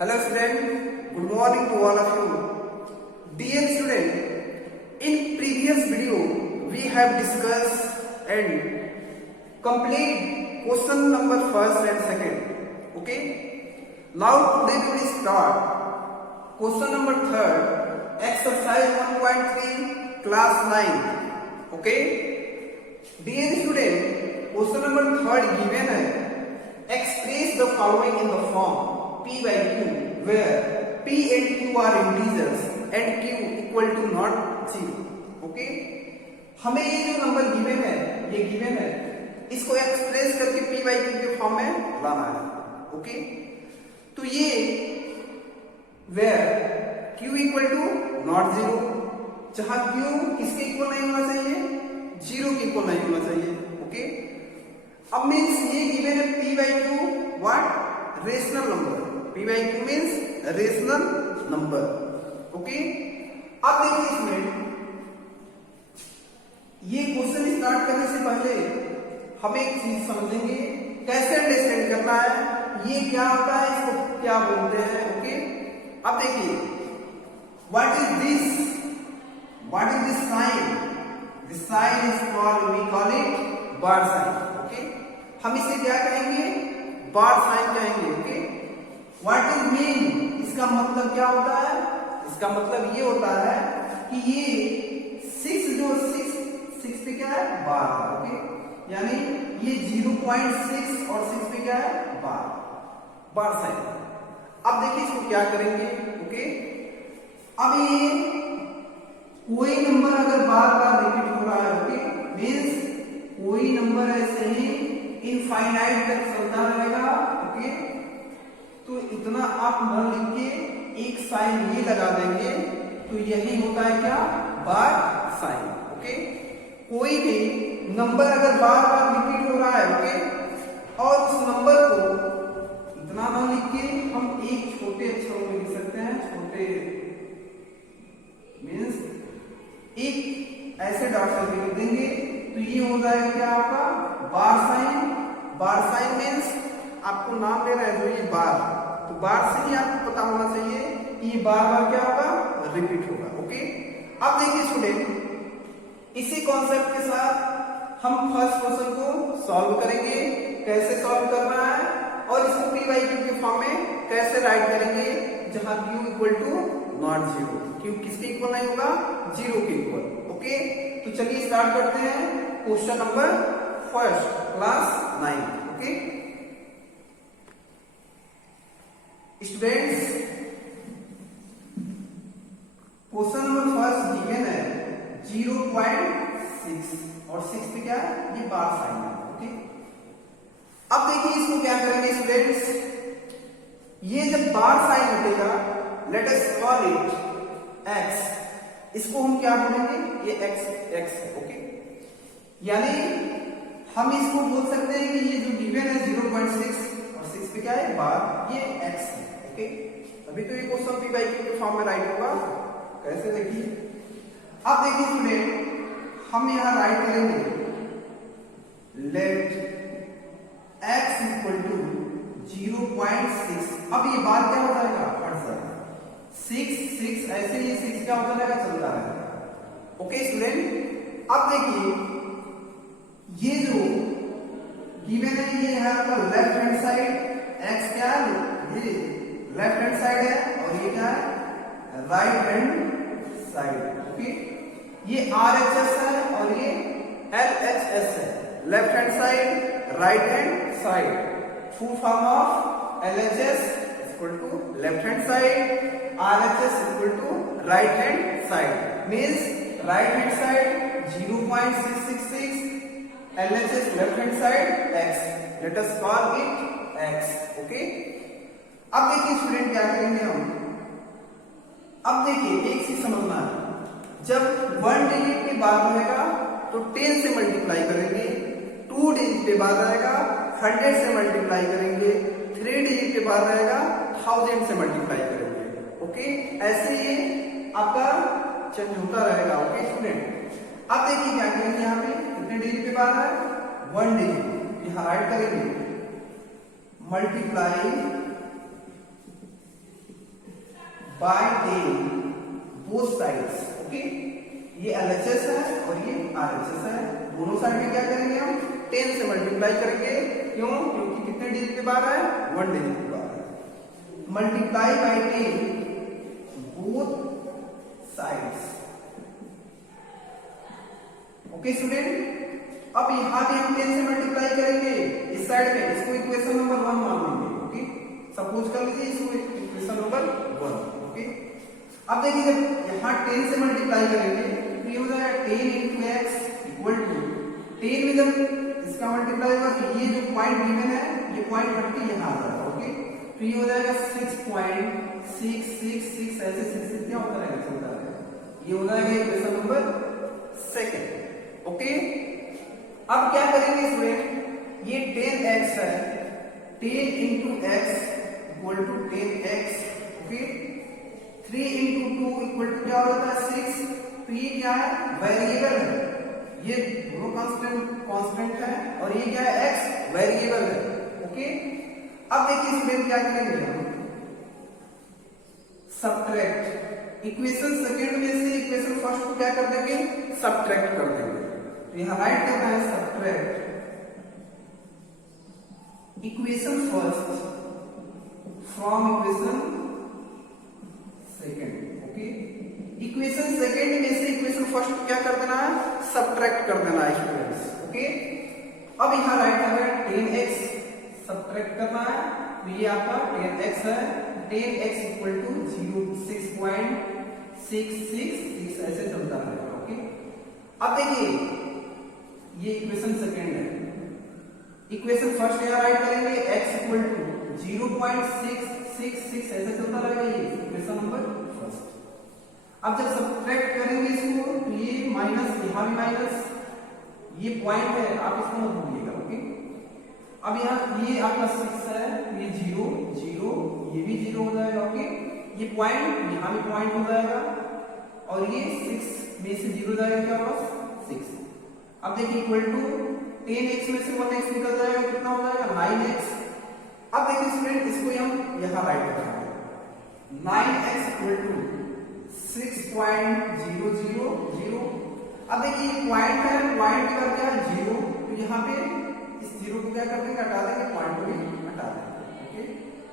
Hello student, good morning to all of you. Dear student, in previous video we have discussed and complete question number first and second. Okay. Now today we will start question number third, exercise 1.3, class 9. Okay. Dear student, question number third given है. Express the following in the form P by Q, where P and Q are integers and Q equal to not 0. Okay? हमें ये जो number given है, ये given है, इसको express करके P by Q के फॉर्म में लाना है. ओके? तो ये where Q equal to not 0, जहां Q किसके इक्वल नहीं होना चाहिए? 0 के इक्वल नहीं होना चाहिए. ओके? अब मीन्स ये गिवन है P by Q what? Rational number. P by Q means rational number. Okay. अब देखिए इसमें ये क्वेश्चन स्टार्ट करने से पहले हम एक चीज समझेंगे, कैसे अंडरस्टैंड करना है, ये क्या होता है, इसको क्या बोलते हैं. ओके. अब देखिए what is this, what is this sign. This sign is called, we call it bar sign. Okay. हम इसे क्या कहेंगे? बार साइन कहेंगे. ओके. व्हाट इज मीन, इसका मतलब क्या होता है? इसका मतलब ये होता है कि ये 6 जो 6 पे क्या है? बार. ओके. यानी ये 0.6 और 6 पे क्या है? बार. बार साइन. अब देखिए इसको क्या करेंगे. ओके. अब ये कोई नंबर अगर बार बार रिपीट हो रहा है, ओके, मीन्स कोई नंबर ऐसे ही इनफाइनाइट तक चलता रहेगा. ओके. तो इतना आप न लिख के एक साइन ये लगा देंगे, तो यही होता है क्या? बार साइन. ओके. कोई भी नंबर अगर बार बार रिपीट हो रहा है, ओके, और उस नंबर को इतना न लिख के हम एक छोटे अक्षरों में लिख सकते हैं. छोटे मीन्स एक ऐसे डॉट से लिख देंगे, तो ये हो जाएगा क्या आपका? बार साइन. बार साइन मीन्स आपको नाम दे रहा है जो ये बार, तो बार से ही आपको पता होना चाहिए कि ये बार बार क्या होगा? रिपीट होगा. ओके. अब देखिए स्टूडेंट, इसी कॉन्सेप्ट के साथ हम फर्स्ट क्वेश्चन को सॉल्व करेंगे. कैसे सॉल्व करना है और इसको P by Q के फॉर्म में कैसे राइट करेंगे, जहां Q equal to not 0. Q किसके इक्वल नहीं होगा? 0 के इक्वल. ओके. तो चलिए स्टार्ट करते हैं question number first, class 9. Okay students, question number first given है 0.6 और 6 पे क्या है? ये बार साइन है. ओके. अब देखिए इसको क्या करेंगे स्टूडेंट्स, ये जब बार साइन हटेगा, late us call it x. इसको हम क्या बोलेंगे? ये x है. ओके. यानी हम इसको बोल सकते हैं कि ये जो गिवन है 0.6 और 6 पे क्या है? बार, ये x है. ओके. अभी तो ये क्वेश्चन P by Q के फॉर्म में राइट होगा. कैसे देखिए. अब देखिए स्टूडेंट, हम यहां राइट करेंगे लेट x इक्वल टू 0.6. अब ये बार क्या हो जाएगा? हट जाएगा. 6 ऐसे ही 6 क्या होता रहेगा? चलता रहेगा. Okay student. अब देखिए ये जो गिवन है ये है आपका लेफ्ट हैंड साइड. x क्या है? ये लेफ्ट हैंड साइड है और ये क्या है? Right hand side. ओके. ये RHS है और ये LHS है. Left hand side, right hand side. Full form of LHS equal to left hand side, RHS equal to right hand side. Means right hand side 0.666, LHS left hand side x. Let us call it x. Okay. अब देखिए student क्या करेंगे हम. अब देखिए एक चीज समझना है, जब 1 डिजिट के बाद रहेगा तो 10 से मल्टीप्लाई करेंगे, 2 डिजिट के बाद रहेगा 100 से मल्टीप्लाई करेंगे, 3 डिजिट के बाद रहेगा 1000 से मल्टीप्लाई करेंगे. ओके. ऐसे ये आपका चेंज होता रहेगा. Okay student. अब देखिए क्या करेंगे, यहाँ पे कितने डिजिट के बाद है? 1 डिजिट. यहां राइट करेंगे multiply by 10 both sides. Okay, ये LHS है और ये RHS है, दोनों साइड में क्या करेंगे हम 10 से मल्टीप्लाई करेंगे। क्यों? क्योंकि कितने डिजिट के बार है 1 डिजिट के बार है। Multiply by 10 both sides. Okay student, अब यहां भी हम 10 से मल्टीप्लाई करेंगे इस साइड में, इसको इक्वेशन नंबर 1 मान लेंगे। ओके, सपोज कर लीजिए इसको इक्वेशन नंबर 1। ओके, अब देखिए जब यहां 10 से मल्टीप्लाई करेंगे तो ये हो जाएगा 10 into x इक्वल टू 10 में जब इसका मल्टीप्लाई होगा तो ये जो पॉइंट गिवन है ये पॉइंट हट के यहां आ जाएगा। ओके, तो ये हो जाएगा 6.666, ऐसे 6 क्या होता रहेगा, चलता रहेगा। ये हो जाएगा इक्वेशन नंबर 2। ओके, अब क्या करेंगे स्टूडेंट, ये 10x है, 10 into x equal to 10x। Okay, 3 into 2 equal to क्या होता है 6। तो ये क्या है, वेरिएबल है, ये दोनों कांस्टेंट है और ये क्या है x वेरिएबल है। ओके, अब देखिए स्टूडेंट क्या करेंगे हम, सब्ट्रैक्ट इक्वेशन सेकंड में से इक्वेशन फर्स्ट को क्या कर देंगे, सब्ट्रैक्ट कर देंगे। तो यहां राइट करना है subtract equation first from equation second. Okay, equation second में से इक्वेशन फर्स्ट को क्या कर देना है, सब्ट्रैक्ट कर देना है स्टूडेंट्स। ओके, अब यहां राइट करना है 10x सब्ट्रैक्ट करना है, तो ये आपका 10x है, 10x इक्वल टू 6.666 ऐसे चलता रहेगा। ओके, अब देखिए ये इक्वेशन सेकंड है, इक्वेशन फर्स्ट यहां राइट करेंगे x इक्वल टू 0.666 ऐसे चलता रहेगा, ये इक्वेशन नंबर फर्स्ट। अब जब सब्ट्रैक्ट करेंगे इसको तो ये माइनस, यहां भी माइनस, ये पॉइंट है आप इसको मत भूलिएगा। ओके, अब यहाँ ये आपका 6 है, ये 0 0, ये भी 0 हो जाएगा। ओके, ये पॉइंट यहां भी पॉइंट हो जाएगा और ये 6 में से 0 जाएगा, क्या होगा 6। अब देखिए इक्वल टू 10x में से 1x निकल जाएगा, कितना हो जाएगा 9x। अब देखिए स्टूडेंट इसको हम यहां राइट करेंगे, 9x इक्वल टू 6.000। अब देखिए पॉइंट है, पॉइंट का क्या है 0, तो यहाँ पे इस 0 को क्या कर देंगे, हटा देंगे, पॉइंट को भी हटा देंगे। ओके,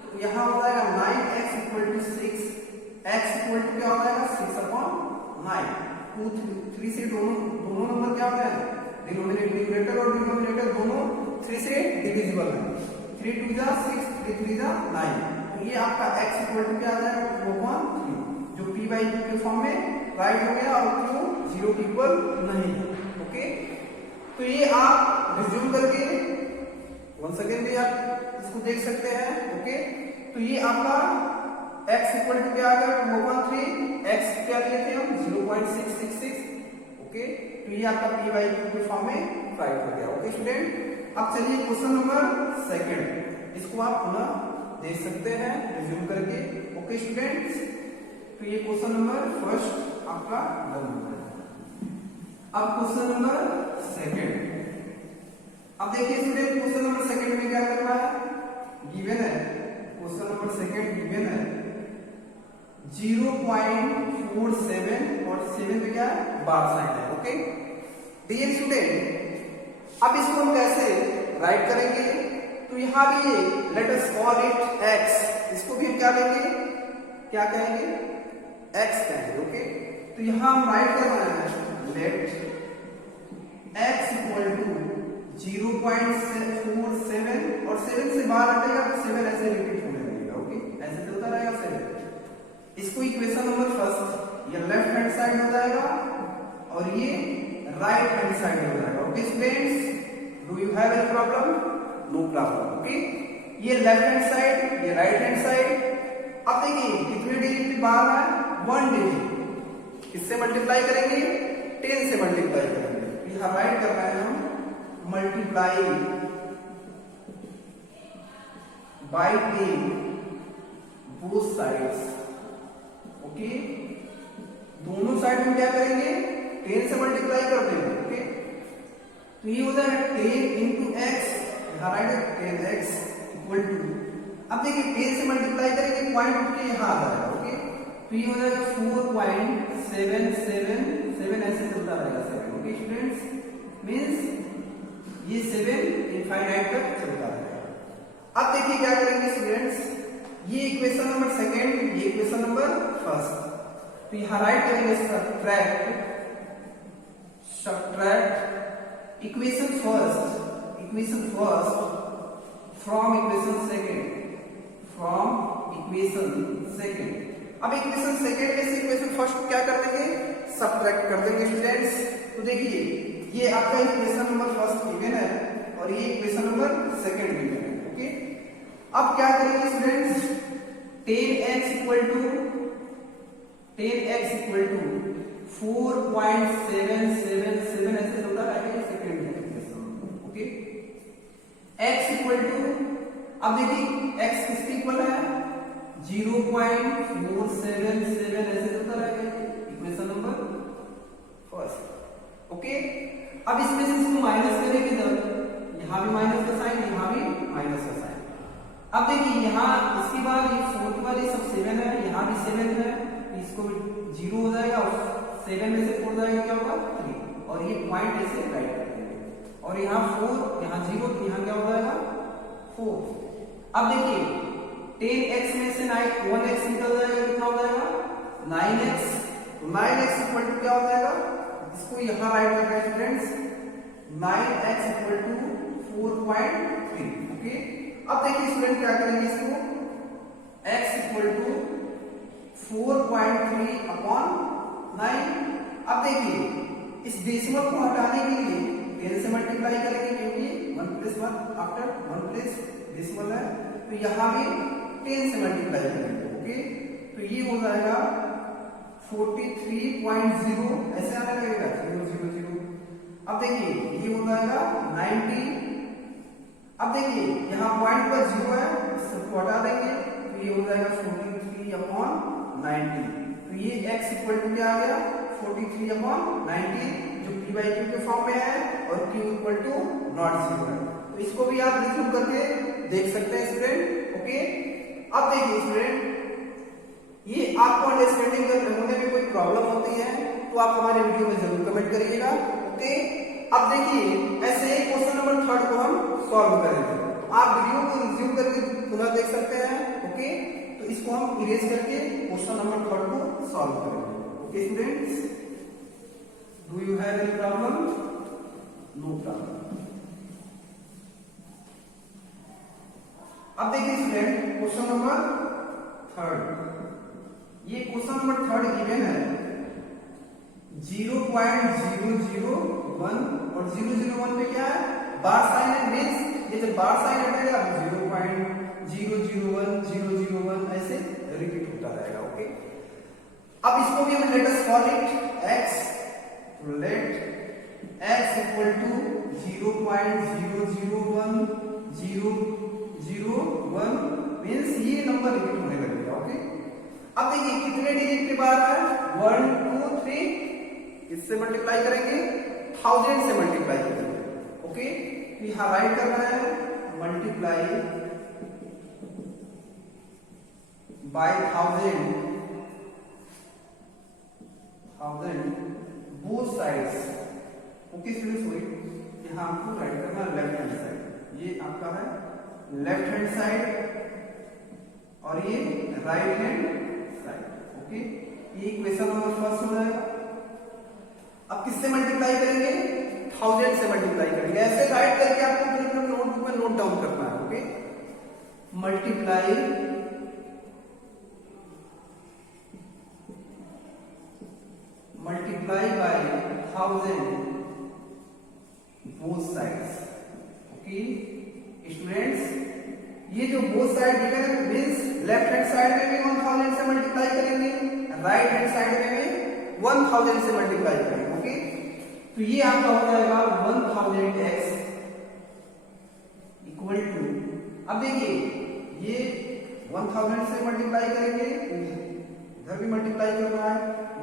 तो यहाँ हो जाएगा 9x equal to 6, x equal to क्या हो जाएगा 6/9। 2 3 से दोनों नंबर क्या होता है, न्यूमरेटर और डिनोमिनेटर दोनों 3 से डिविजिबल है, 3 2 जा 6, 3 3 जा 9। तो ये आपका x इक्वल टू क्या आ जाएगा 2/3, जो p बाई q के फॉर्म में राइट हो गया और q 0 के इक्वल नहीं है। ओके, तो ये आप रिज्यूम करके वन सेकेंड भी आप इसको देख सकते हैं। ओके, तो ये आपका x इक्वल टू क्या आ गया 2/3, x क्या लिए थे हम 0.666। ओके, तो ये आपका p बाई q के फॉर्म में राइट हो गया। ओके स्टूडेंट, अब चलिए क्वेश्चन नंबर सेकंड, इसको आप पुनः देख सकते हैं रिज्यूम करके। ओके स्टूडेंट्स, तो ये क्वेश्चन नंबर फर्स्ट आपका डन हो गया। अब क्वेश्चन नंबर सेकंड, अब देखिए स्टूडेंट क्वेश्चन नंबर सेकंड में क्या करना है, गिवन है क्वेश्चन नंबर सेकंड गिवन है 0.47 और 7 पे क्या है बार साइन है। ओके डियर स्टूडेंट, अब इसको हम कैसे राइट करेंगे, तो यहां भी ये late us call it x, इसको भी हम क्या लेंगे, क्या कहेंगे x कहेंगे। ओके, तो यहां हम राइट कर रहे हैं लेट x इक्वल टू 0.47 और 7 से बाहर हटेगा तो 7 ऐसे रिपीट होने लगेगा। ओके, ऐसे चलता रहेगा 7। इसको इक्वेशन नंबर फर्स्ट ये लेफ्ट हैंड साइड हो जाएगा और ये राइट हैंड साइड हो जाएगा। Okay students, do you have any problem? No problem. Okay, ये लेफ्ट हैंड साइड, ये राइट हैंड साइड। अब देखिए कितने डिजिट की बार है 1 डिजिट, किससे मल्टीप्लाई करेंगे 10 से मल्टीप्लाई करेंगे। यहां राइट कर रहे हैं हम multiply by 10 both sides. Okay, दोनों साइड में क्या करेंगे 10 से मल्टीप्लाई कर देंगे। ओके, तो ये हो जाएगा 10 into x, यहां राइट है 10x इक्वल टू, अब देखिए 10 से मल्टीप्लाई करेंगे पॉइंट उठ के यहां आ जाएगा। ओके, तो ये हो जाएगा 4.777 ऐसे चलता रहेगा 7। ओके स्टूडेंट्स, मींस ये 7 इनफाइनाइट तक चलता रहेगा। अब देखिए क्या करेंगे स्टूडेंट्स, ये इक्वेशन नंबर सेकंड, ये इक्वेशन नंबर फर्स्ट, तो यहां राइट करेंगे subtract equation first from equation second. अब इक्वेशन सेकंड में से इक्वेशन फर्स्ट को क्या कर देंगे, सब्ट्रैक्ट कर देंगे स्टूडेंट्स। तो देखिए ये आपका इक्वेशन नंबर फर्स्ट गिवन है और ये इक्वेशन नंबर सेकंड गिवन है। ओके, अब क्या करेंगे स्टूडेंट्स, 10x इक्वल टू 4.777 ऐसे चलता रहेगा सेकंड में equation. Okay, x equal to, अब देखिए x किसके इक्वल है, 0.477 ऐसे चलता रहेगा इक्वेशन नंबर फर्स्ट। ओके, अब इसमें से इसको माइनस करेंगे जब, यहां भी माइनस का साइन, यहां भी माइनस का साइन। अब देखिए यहां इसके बाद ये 4 के बाद ये सब 7 है, यहां भी 7 है, इसको 0 हो जाएगा और 7 में से 4 जाएगा क्या होगा 3, और ये पॉइंट ऐसे राइट कर देंगे और यहां 4, यहां 0, तो यहां क्या हो जाएगा 4। अब देखिए 10x में से 1x निकल जाएगा, कितना हो जाएगा 9x, तो 9x इक्वल टू क्या हो जाएगा, इसको यहां राइट कर रहे हैं students, 9x equal to 4.3। Okay, अब देखिए स्टूडेंट क्या करेंगे इसको, x इक्वल टू 4.3 अपॉन 9। अब देखिए इस डेसिमल को हटाने के लिए 10 से मल्टीप्लाई करेंगे, क्योंकि 1 प्लस 1 आफ्टर 1 प्लस डेसिमल है, तो यहां भी 10 से मल्टीप्लाई करेंगे। ओके, तो ये हो जाएगा 43.0 ऐसे आने लगेगा 000। अब देखिए ये हो जाएगा 90। अब देखिए यहाँ पॉइंट पर 0 है, इसको हटा देंगे, तो ये हो जाएगा 43 अपॉन 90। तो ये x इक्वल टू क्या आ गया 43 अपॉन 90, जो p/q के फॉर्म में है और q इक्वल टू नॉट 0 है। तो इसको भी आप रिज्यूम करके देख सकते हैं स्टूडेंट। ओके, अब देखिए स्टूडेंट, ये आपको अंडरस्टैंडिंग होने में कोई प्रॉब्लम होती है तो आप हमारे वीडियो में जरूर कमेंट करिएगा। ओके, अब देखिए ऐसे ही क्वेश्चन नंबर 3 को हम सॉल्व करेंगे, तो आप वीडियो को रिज्यूम करके पुनः देख सकते हैं। ओके, तो इसको हम इरेज करके क्वेश्चन नंबर 3 को सॉल्व करेंगे। Okay students, do you have any problem? No problem. अब देखिए स्टूडेंट क्वेश्चन नंबर 3, ये क्वेश्चन नंबर 3 गिवन है 0.001 और 001 पे क्या है, बार साइन है, मींस ये जब बार साइन हटेगा 0.001 ऐसे रिपीट होता रहेगा। ओके, अब इसको भी हम let us call it x, let x equal to 0.001 means ये नंबर रिपीट होने लगेगा। ओके, अब देखिए कितने डिजिट के बार है, 1 2 3, इससे मल्टीप्लाई करेंगे, 1000 से मल्टीप्लाई करेंगे। ओके, यहां राइट करना है multiply by 1000 both sides. Okay students, वही यहां आपको राइट करना है लेफ्ट हैंड साइड, ये आपका है लेफ्ट हैंड साइड और ये राइट हैंड साइड। ओके, ये इक्वेशन नंबर फर्स्ट हो जाएगा। अब किससे मल्टीप्लाई करेंगे, 1000 से मल्टीप्लाई करेंगे, ऐसे राइट करके आपको अपने नोटबुक में नोट डाउन करना है। Okay, multiply by 1000 both sides. Okay students, ये जो बोथ साइड गिवन है मींस लेफ्ट हैंड साइड में भी 1000 से मल्टीप्लाई करेंगे, राइट हैंड साइड में भी 1000 से मल्टीप्लाई करेंगे। ओके, तो ये आपका हो जाएगा 1000x इक्वल टू, अब देखिए ये 1000 से मल्टीप्लाई करेंगे, इधर भी मल्टीप्लाई करना है,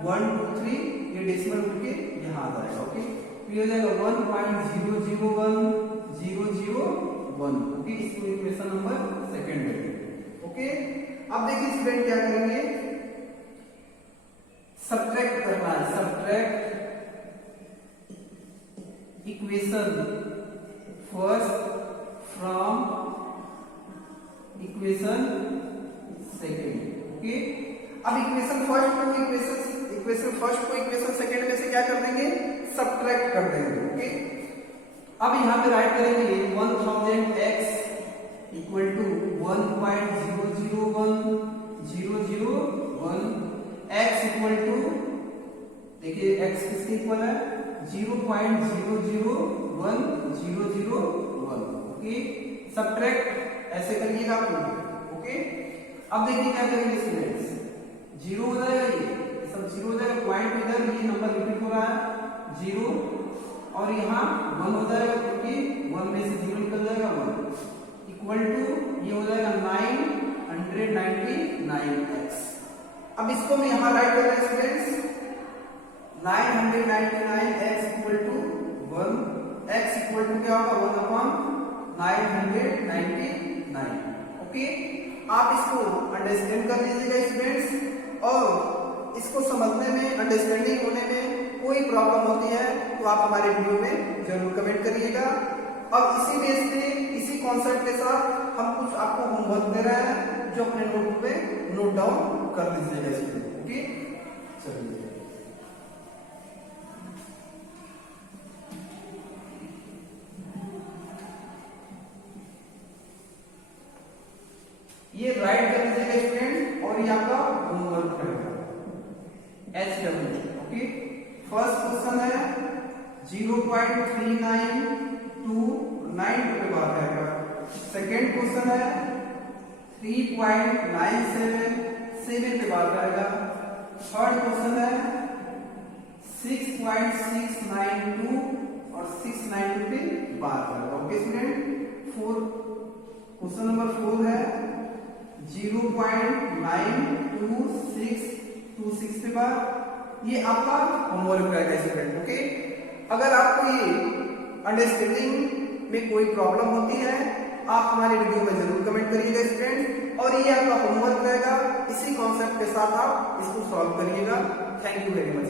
1 2 3, ये डेसिमल उठ के यहां आ जाएगा। ओके, तो ये हो जाएगा 1.001001। ओके, इसको इक्वेशन नंबर सेकंड है। ओके, अब देखिए स्टूडेंट क्या करेंगे, सब्ट्रैक्ट करना है, subtract equation first from equation second. Okay, अब इक्वेशन फर्स्ट को इक्वेशन सेकेंड में से क्या कर देंगे, सब्ट्रैक्ट कर देंगे। ओके, अब यहां पे राइट करेंगे 1000x equal to 1.001001, x equal to, देखिए x किसके इक्वल है, 0.001001। ओके, सब्ट्रैक्ट ऐसे करिएगा आप लोग। ओके, अब देखिए क्या करेंगे स्टूडेंट्स, जीरो हो जाएगा, ये सब जीरो हो जाएगा, पॉइंट इधर ये नंबर रिपीट हो रहा है 0, और यहाँ 1 हो जाएगा क्योंकि 1 में से 0 निकल जाएगा 1, इक्वल टू ये हो जाएगा 999x। अब इसको मैं यहाँ राइट कर रहा हूं students, 999x equal to 1, x equal to क्या होगा 1/999। ओके, आप इसको अंडरस्टैंड कर लीजिएगा स्टूडेंट्स, और इसको समझने में, अंडरस्टैंडिंग होने में कोई प्रॉब्लम होती है तो आप हमारे वीडियो में जरूर कमेंट करिएगा। और इसी बेस पे, इसी कॉन्सेप्ट के साथ हम कुछ आपको होमवर्क दे रहे हैं जो अपने नोटबुक पे नोट डाउन कर लीजिएगा स्टूडेंट। ओके, चलिए ये राइट कर लीजिएगा स्टूडेंट, और ये आपका होमवर्क रहेगा HW। ओके, फर्स्ट क्वेश्चन है 0.3929 पे बात आएगा, सेकेंड क्वेश्चन है 3.977 पे बात आएगा, थर्ड क्वेश्चन है 6.692 और 692 पे बात आएगा। ओके स्टूडेंट, क्वेश्चन नंबर 4 है 0.92626 पे बात, ये आपका होमवर्क रहेगा स्टूडेंट। ओके, अगर आपको ये अंडरस्टैंडिंग में कोई प्रॉब्लम होती है आप हमारे वीडियो में जरूर कमेंट करिएगा स्टूडेंट, और ये आपका होमवर्क रहेगा, इसी कॉन्सेप्ट के साथ आप इसको सॉल्व करिएगा। Thank you very much.